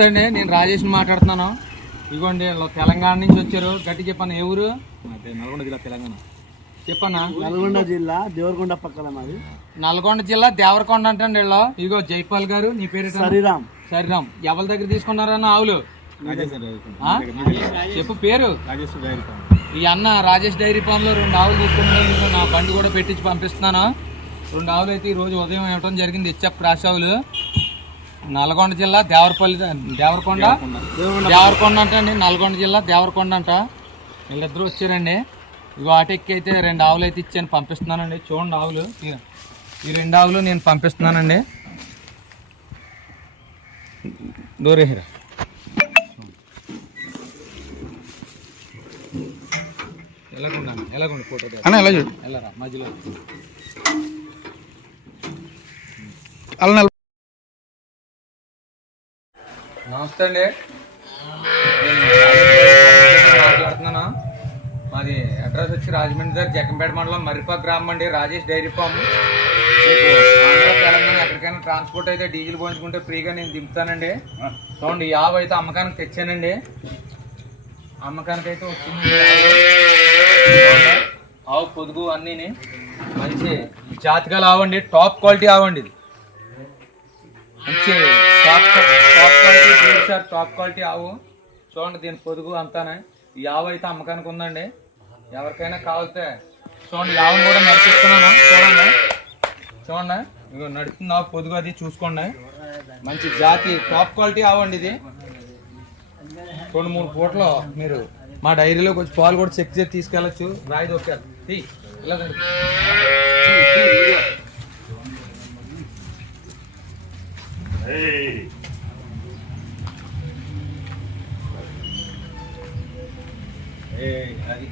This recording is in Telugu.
నమస్తే అండి. నేను రాజేష్ మాట్లాడుతున్నాను. ఇదిగోండి వీళ్ళు తెలంగాణ నుంచి వచ్చారు. గట్టి చెప్పాను ఏ ఊరు? నల్గొండ జిల్లా తెలంగాణ. చెప్పన్నా నల్గొండ జిల్లా దేవరకొండ పక్కన మాది. నల్గొండ జిల్లా దేవరకొండ అంటే వీళ్ళు. ఇదిగో జైపాల్ గారు నీ పేరు శ్రీరామ్ సరిరామ్. ఎవరి దగ్గర తీసుకున్నారన్న ఆవులు? చెప్పు పేరు. ఈ అన్న రాజేష్ డైరీ ఫామ్లో రెండు ఆవులు తీసుకున్నాను నా బండి కూడా పెట్టించి పంపిస్తున్నాను. రెండు ఆవులు అయితే ఈ రోజు ఉదయం ఇవ్వడం జరిగింది. ఇచ్చా క్రాష్ ఆవులు. నల్గొండ జిల్లా దేవరపల్లి దేవరకొండ? దేవరకొండ. అంటే అండి నల్గొండ జిల్లా దేవరకొండ అంట. వీళ్ళిద్దరూ వచ్చారండి. ఇగో ఆటెక్కి అయితే రెండు ఆవులు అయితే ఇచ్చాను పంపిస్తున్నానండి. చూడండి ఆవులు. ఈ- రెండు ఆవులు నేను పంపిస్తున్నానండి. దూరేహిరా ఎలాగుండా ఎలాగుండి ఫోటో ఎలా చూడు? మధ్యలో. అలా నమస్తే అండి మాట్లాడుతున్నాను? మాది అడ్రస్ వచ్చి రాజమండ్రి దగ్గర జగంపేట మండలం మర్రిపాక్ గ్రామం అండి. Rajesh dairy farm. తెలంగాణ ఎక్కడికైనా ట్రాన్స్పోర్ట్ అయితే డీజిల్ పోయించుకుంటే ఫ్రీగా నేను దింపుతానండి. చూడండి ఈ అయితే అమ్మకానికి తెచ్చానండి. అమ్మకానికి అయితే వచ్చింది. ఆవు. పొదుగు అన్నీని మంచి జాతికాలు ఆవండి టాప్ క్వాలిటీ ఆవండి ఇది. మంచి top top quality breed sir top quality ఆవు. చూడండి దీని పొదుగు అంతానే. ఈ ఆవు అయితే అమ్మకానికి ఉందండి. ఎవరికైనా కావాలితే చూడండి ఈ ఆవును కూడా నడిపిస్తున్నాను. చూడండి. చూడండి. ఇగో నడుస్తుంది ఆవు పొదుగు అది చూసుకోండి. మంచి జాతి టాప్ క్వాలిటీ ఆవు అండి ఇది. రెండు మూడు పూటలు మీరు మా డైరీలోకి వచ్చి పాలు కూడా చెక్ చేసి తీసుకెళ్ళచ్చు. రాయి దొక్కారు తీ రండి. తీ, తీ,